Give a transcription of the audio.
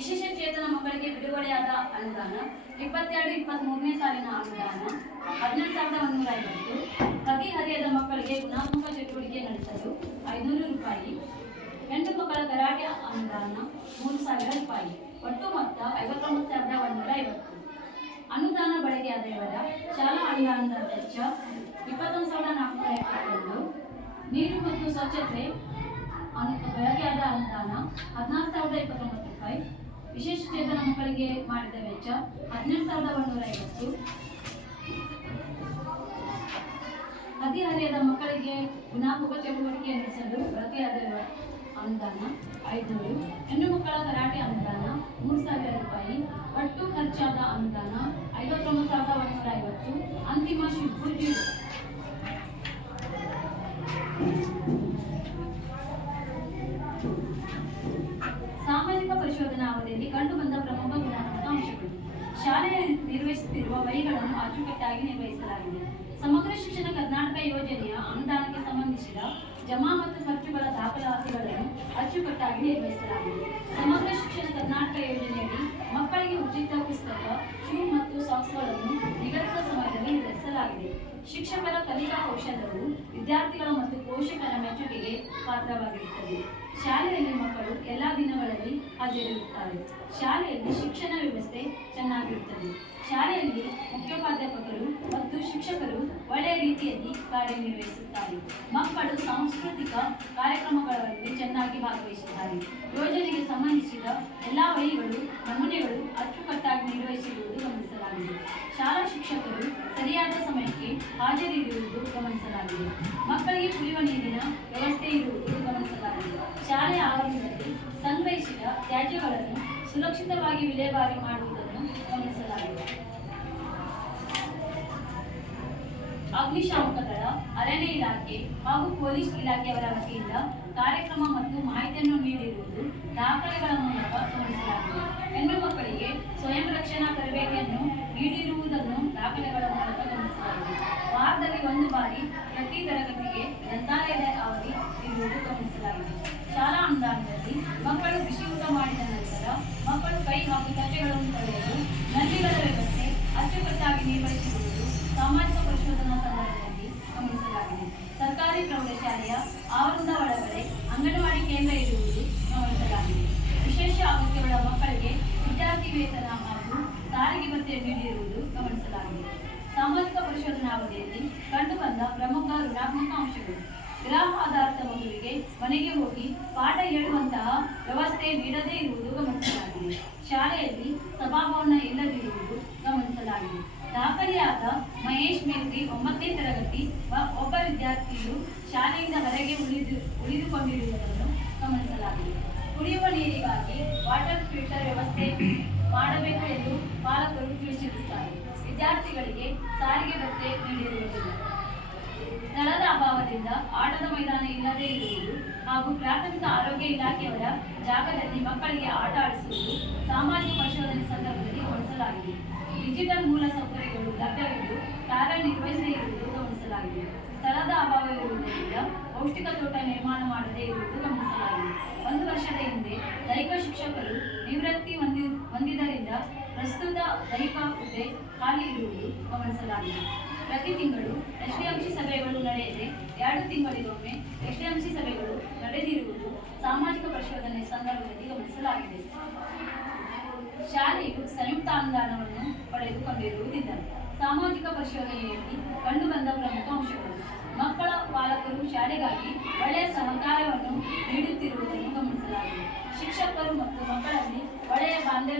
ವಿಶೇಷ ಚೇತನ ಮಕ್ಕಳಿಗೆ ಬಿಡುಗಡೆಯಾದ ಅನುದಾನ, ಇಪ್ಪತ್ತೆರಡು ಇಪ್ಪತ್ತ್ ಮೂರನೇ ಸಾಲಿನ ಅನುದಾನ, ಹದಿನೆಂಟು ಸಾವಿರದ ಒಂದೂರ ಐವತ್ತು ಹರಿಯದ ಮಕ್ಕಳಿಗೆ ಗುಣಾತ್ಮಕ ಚಟುವಟಿಕೆ ನಡೆಸಲು ಐನೂರು ರೂಪಾಯಿ. ಹೆಣ್ಣು ಮಕ್ಕಳ ಕರಾಟೆ ಅನುದಾನ, ಮೂರು ಸಾವಿರ ರೂಪಾಯಿ. ಒಟ್ಟು ಮೊತ್ತ ಐವತ್ತೊಂಬತ್ತು ಸಾವಿರದ ಒಂದೂರ ಐವತ್ತು ಅನುದಾನ ಬಳಕೆಯಾದ ಇವರ ಶಾಲಾ ಅನುದಾನದ ವೆಚ್ಚ ಇಪ್ಪತ್ತೊಂದು ಸಾವಿರದ ನಾಲ್ಕುನೂರ ಎಪ್ಪತ್ತೆರಡು ನೀರು ಮತ್ತು ಸ್ವಚ್ಛತೆ ಬಳಕೆಯಾದ ಅನುದಾನ ಹದಿನಾರು ಸಾವಿರದ ಇಪ್ಪತ್ತೊಂಬತ್ತು ರೂಪಾಯಿ. ವಿಶೇಷ ಚೇತನ ಮಕ್ಕಳಿಗೆ ಮಾಡಿದ ವೆಚ್ಚ ಹದಿನೆಂಟು ಸಾವಿರದ ಒಂದೂರ ಐವತ್ತು ಹದಿಹರೆಯದ ಮಕ್ಕಳಿಗೆ ಗುಣಾತ್ಮಕ ಚಟುವಟಿಕೆ ನಡೆಸಲು ಬಳಕೆಯಾದ ಅನುದಾನ ಐದುನೂರು. ಹೆಣ್ಣು ಮಕ್ಕಳ ಕರಾಟೆ ಅನುದಾನ ಮೂರು ಸಾವಿರ ರೂಪಾಯಿ. ಒಟ್ಟು ಖರ್ಚಾದ ಅನುದಾನ ಐವತ್ತೊಂಬತ್ತು ಸಾವಿರದ ಒಂದೂರ ಐವತ್ತು ಅಂತಿಮ ಶಿಲ್ಪು ಜೀರೋ ಸಾಮಾಜಿಕ ಪರಿಶೋಧನಾ ಅವಧಿಯಲ್ಲಿ ಕಂಡುಬಂದ ಪ್ರಮುಖ ಗುಣಾತ್ಮಕ ಅಂಶಗಳು ಶಾಲೆಯಲ್ಲಿ ನಿರ್ವಹಿಸುತ್ತಿರುವ ವೈಗಳನ್ನು ಅಚ್ಚುಕಟ್ಟಾಗಿ ನಿರ್ವಹಿಸಲಾಗಿದೆ. ಸಮಗ್ರ ಶಿಕ್ಷಣ ಕರ್ನಾಟಕ ಯೋಜನೆಯ ಅನುದಾನಕ್ಕೆ ಸಂಬಂಧಿಸಿದ ಜಮಾ ಮತ್ತು ಖರ್ಚುಗಳ ದಾಖಲಾತಿಗಳನ್ನು ಅಚ್ಚುಕಟ್ಟಾಗಿ ನಿರ್ವಹಿಸಲಾಗಿದೆ. ಸಮಗ್ರ ಶಿಕ್ಷಣ ಕರ್ನಾಟಕ ಯೋಜನೆಯಡಿ ಮಕ್ಕಳಿಗೆ ಉಚಿತ ಪುಸ್ತಕ, ಶೂ ಮತ್ತು ಸಾಕ್ಸ್ಗಳನ್ನು ನಿಗದಿತ ಸಮಯದಲ್ಲಿ ವಿತರಿಸಲಾಗಿದೆ. ಶಿಕ್ಷಕರ ಕಲಿಕಾ ಕೌಶಲ್ಯವು ವಿದ್ಯಾರ್ಥಿಗಳ ಮತ್ತು ಪೋಷಕರ ಮೆಚ್ಚುಗೆಗೆ ಪಾತ್ರವಾಗಿರುತ್ತದೆ. ಶಾಲೆಯಲ್ಲಿ ಮಕ್ಕಳು ಹಾಜರಿರುತ್ತಾರೆ ಶಾಲೆಯಲ್ಲಿ ಶಿಕ್ಷಣ ವ್ಯವಸ್ಥೆ ಚೆನ್ನಾಗಿರುತ್ತದೆ. ಶಾಲೆಯಲ್ಲಿ ಮುಖ್ಯೋಪಾಧ್ಯಾಪಕರು ಮತ್ತು ಶಿಕ್ಷಕರು ಒಳ್ಳೆಯ ರೀತಿಯಲ್ಲಿ ಕಾರ್ಯನಿರ್ವಹಿಸುತ್ತಾರೆ. ಮಕ್ಕಳು ಸಾಂಸ್ಕೃತಿಕ ಕಾರ್ಯಕ್ರಮಗಳಲ್ಲಿ ಚೆನ್ನಾಗಿ ಭಾಗವಹಿಸುತ್ತಾರೆ. ಯೋಜನೆಗೆ ಸಂಬಂಧಿಸಿದ ಎಲ್ಲ ವಹಿಗಳು ನಮೂನೆಗಳು ಅಚ್ಚುಕಟ್ಟಾಗಿ ನಿರ್ವಹಿಸಿರುವುದು ಗಮನಿಸಲಾಗಿದೆ. ಶಾಲಾ ಶಿಕ್ಷಕರು ಸರಿಯಾದ ಸಮಯಕ್ಕೆ ಹಾಜರಿರುವುದು ಗಮನಿಸಲಾಗಿದೆ. ಮಕ್ಕಳಿಗೆ ಕುಡಿಯುವ ನೀರಿನ ವ್ಯವಸ್ಥೆ ತ್ಯಾಜ್ಯಗಳನ್ನು ಸುರಕ್ಷಿತವಾಗಿ ವಿಲೇವಾರಿ ಮಾಡುವುದನ್ನು ಗಮನಿಸಲಾಗಿದೆ ಅಗ್ನಿಶಾಮಕ ದಳ ಅರಣ್ಯ ಇಲಾಖೆ ಹಾಗೂ ಪೊಲೀಸ್ ಇಲಾಖೆಯವರ ವತಿಯಿಂದ ಕಾರ್ಯಕ್ರಮ ಮತ್ತು ಮಾಹಿತಿಯನ್ನು ನೀಡಿರುವುದು ದಾಖಲೆಗಳ ಮೂಲಕ ಗಮನಿಸಲಾಗಿದೆ. ಹೆಣ್ಣು ಮಕ್ಕಳಿಗೆ ಅಂಗನವಾಡಿ ಕೇಂದ್ರ ಇರುವುದು ಗಮನಿಸಲಾಗಿದೆ ವಿಶೇಷ ಅಗತ್ಯಗಳ ಮಕ್ಕಳಿಗೆ ವಿದ್ಯಾರ್ಥಿ ವೇತನ ಹಾಗೂ ಸಾರಿಗೆ ಭತ್ಯೆ ನೀಡಿರುವುದು ಗಮನಿಸಲಾಗಿದೆ. ಸಾಮಾಜಿಕ ಪರಿಶೋಧನಾ ಅವಧಿಯಲ್ಲಿ ಕಂಡುಬಂದ ಪ್ರಮುಖ ಋಣಾತ್ಮಕ ಅಂಶಗಳು. ಗ್ರಾಮ ಆಧಾರಿತ ಮಗುವಿಗೆ ಮನೆಗೆ ಹೋಗಿ ಪಾಠ ಹೇಳುವಂತಹ ವ್ಯವಸ್ಥೆ ನೀಡದೇ ಇರುವುದು ಗಮನಿಸಲಾಗಿದೆ. ಶಾಲೆಯಲ್ಲಿ ಸಭಾಭವನ ಇಲ್ಲದೆ ದಾಖಲೆಯಾದ ಮಹೇಶ್ ಮೇತ್ರಿ ಒಂಬತ್ತನೇ ತರಗತಿ ಒಬ್ಬ ವಿದ್ಯಾರ್ಥಿಯು ಶಾಲೆಯಿಂದ ಹೊರಗೆ ಉಳಿದು, ಉಳಿದುಕೊಂಡಿರುವುದನ್ನು ಗಮನಿಸಲಾಗಿದೆ. ಕುಡಿಯುವ ನೀರಿಗಾಗಿ ವಾಟರ್ ಫಿಲ್ಟರ್ ವ್ಯವಸ್ಥೆ ಮಾಡಬೇಕು ಎಂದು ಪಾಲಕರು ತಿಳಿಸಿರುತ್ತಾರೆ. ವಿದ್ಯಾರ್ಥಿಗಳಿಗೆ ಸಾರಿಗೆ ಭತ್ತೆ ನೀಡಿರುವುದಿಲ್ಲ. ಸ್ಥಳದ ಅಭಾವದಿಂದ ಆಟದ ಮೈದಾನ ಇಲ್ಲದೇ ಇರುವುದು ಹಾಗೂ ಪ್ರಾಥಮಿಕ ಆರೋಗ್ಯ ಇಲಾಖೆಯವರ ಜಾಗದಲ್ಲಿ ಮಕ್ಕಳಿಗೆ ಆಟ ಆಡಿಸುವುದು ಸಾಮಾಜಿಕ ಪರಿಶೋಧನೆ ಸಂದರ್ಭದಲ್ಲಿ ಗಮನಿಸಲಾಗಿದೆ. ಡಿಜಿಟಲ್ ಮೂಲ ಸೌಕರ್ಯಗಳು ಲಭ್ಯವಿದ್ದು ಕಾರ್ಯನಿರ್ವಹಿಸದೇ ಇರುವುದು ಗಮನಿಸಲಾಗಿದೆ. ಸ್ಥಳದ ಅಭಾವ ಇರುವುದರಿಂದ ಪೌಷ್ಟಿಕ ತೋಟ ನಿರ್ಮಾಣ ಮಾಡದೇ ಇರುವುದು ಗಮನಿಸಲಾಗಿದೆ. ಒಂದು ವರ್ಷದ ಹಿಂದೆ ದೈಹಿಕ ಶಿಕ್ಷಕರು ನಿವೃತ್ತಿ ಹೊಂದಿ, ಹೊಂದಿದ್ದರಿಂದ ಪ್ರಸ್ತುತ ದೈಹಿಕ ಹುದ್ದೆ ಖಾಲಿ ಇರುವುದು ಗಮನಿಸಲಾಗಿದೆ. ಪ್ರತಿ ತಿಂಗಳು ಎಸ್ಡಿಎಂಸಿ ಸಭೆಗಳು ನಡೆಯದೆ ಎರಡು ತಿಂಗಳಿಗೊಮ್ಮೆ ಎಸ್ಡಿಎಂಸಿ ಸಭೆಗಳು ನಡೆದಿರುವುದು ಸಾಮಾಜಿಕ ಪರಿಶೋಧನೆ ಸಂದರ್ಭದಲ್ಲಿ ಗಮನಿಸಲಾಗಿದೆ. ಶಾಲೆಯು ಸಂಯುಕ್ತ ಅನುದಾನವನ್ನು ಪಡೆದುಕೊಂಡಿರುವುದಿಲ್ಲ. ಸಾಮಾಜಿಕ ಪರಿಶೋಧನೆಯಲ್ಲಿ ಕಂಡುಬಂದ ಪ್ರಮುಖ ಅಂಶಗಳು. ಮಕ್ಕಳ ಪಾಲಕರು ಶಾಲೆಗಾಗಿ ಒಳ್ಳೆಯ ಸಹಕಾರವನ್ನು ನೀಡುತ್ತಿರುವುದನ್ನು ಗಮನಿಸಲಾಗಿದೆ. ಶಿಕ್ಷಕರು ಮತ್ತು ಮಕ್ಕಳಲ್ಲಿ ಒಳ್ಳೆಯ ಬಾಂಧವ್ಯ